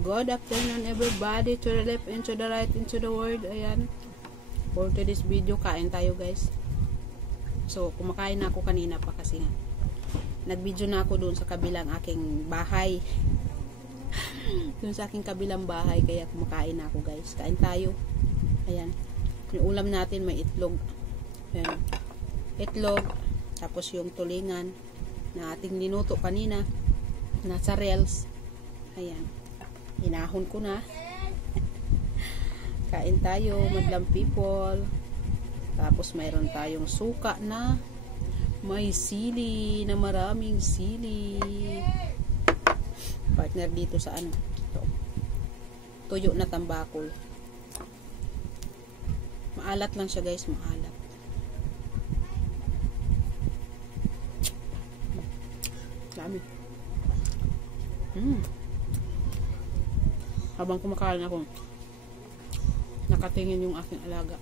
Good afternoon everybody, to the left and to the right and to the world. Ayan, for today's video, kain tayo guys. So kumakain na ako kanina pa kasi nga nag-video na ako doon sa kabilang aking bahay. Doon sa aking kabilang bahay, kaya kumakain na ako guys. Kain tayo. Ayan, yung ulam natin may itlog. Ayan, itlog, tapos yung tulingan na ating ninuto kanina nasa reels. Ayan, inahon ko na. Kain tayo, madlang people. Tapos mayroon tayong suka na may sili, na maraming sili. Partner dito sa ano, ito, tuyo na tambakol. Maalat lang siya guys, maalat. Dami. Habang kumakain ako, nakatingin yung aking alaga.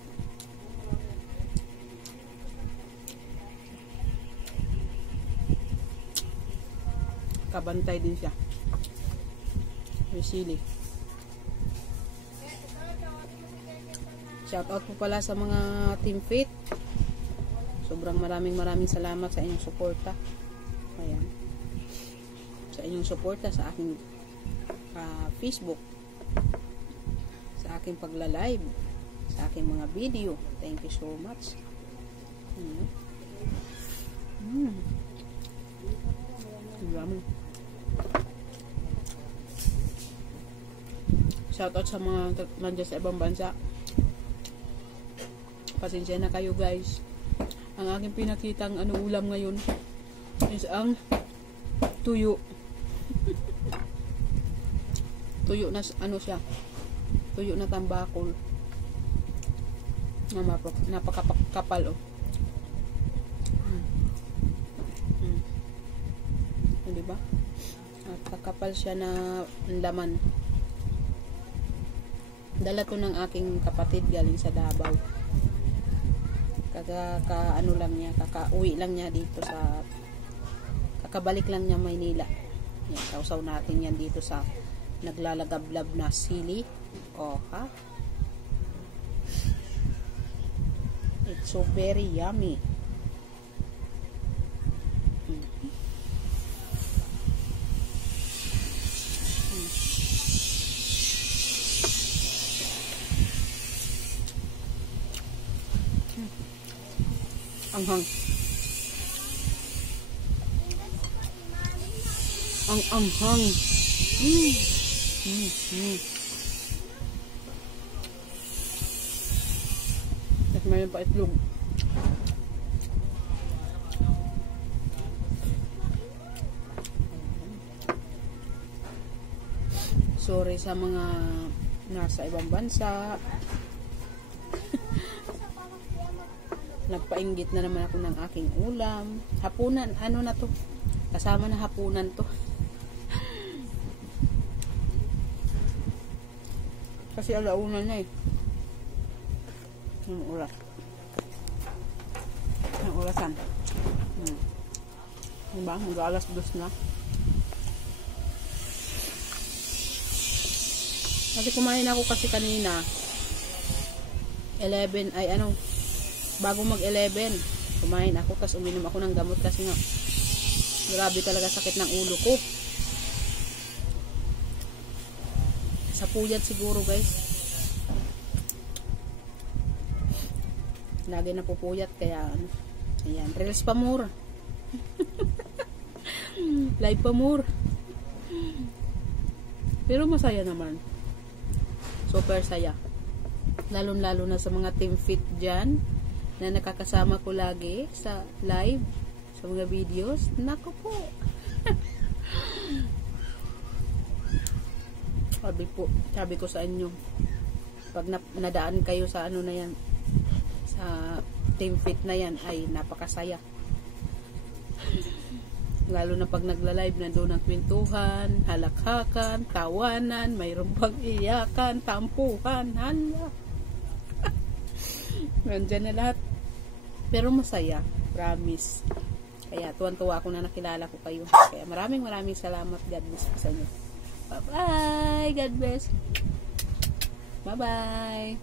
Kabantay din siya. May sili. Shoutout po pala sa mga Team Fit. Sobrang maraming salamat sa inyong suporta. Ayan, sa inyong suporta sa aking Facebook, sa aking pagla-live, sa aking mga video. Thank you so much. Shoutout sa mga nandiyan sa ibang bansa. Pasensya na kayo guys. Ang aking pinakitang ulam ngayon is ang tuyo. Tuyo na siya. Tuyo na tambakol. Napakapal oh. Diba? At kakapal siya na laman. Dala to ng aking kapatid galing sa Davao. Kakauwi lang niya dito sa, kakabalik lang niya Maynila. Yan, sausaw natin yan dito sa naglalagablab na sili. Oh, ha? It's so very yummy. Anghang. Ang anghang. At mayroon pa itlog. Sorry sa mga nasa ibang bansa. Nagpainggit na naman ako ng aking ulam. Hapunan, ano na to? Kasama na hapunan to. Kasi alauna na eh. Ang oras. Ang orasan. Diba? Mag-alas 2 na. Kasi kumain ako kasi kanina. 11, ay ano, bago mag-11, kumain ako, tapos uminom ako ng gamot kasi nga grabe talaga sakit ng ulo ko. Sa puyat siguro guys. Lagi na pupuyat kaya ano. Ayan, reels pa more. Live pa more. Pero masaya naman. Super saya. Lalo na sa mga Team Fit dyan na nakakasama ko lagi sa live, sa mga videos. Nako po. Sabi ko sa inyo, pag nadaan kayo sa ano na yan, sa Team Fit na yan, ay napakasaya. Lalo na pag nagla-live na doon ang kwentuhan, halakhakan, tawanan, mayroon pang iyakan, tampuhan, hala. Nandiyan na lahat. Pero masaya, promise. Kaya tuwan-tuwa ako na nakilala ko kayo. Kaya maraming salamat. God bless sa inyo. Bye-bye! Bye-bye. God bless. Bye-bye.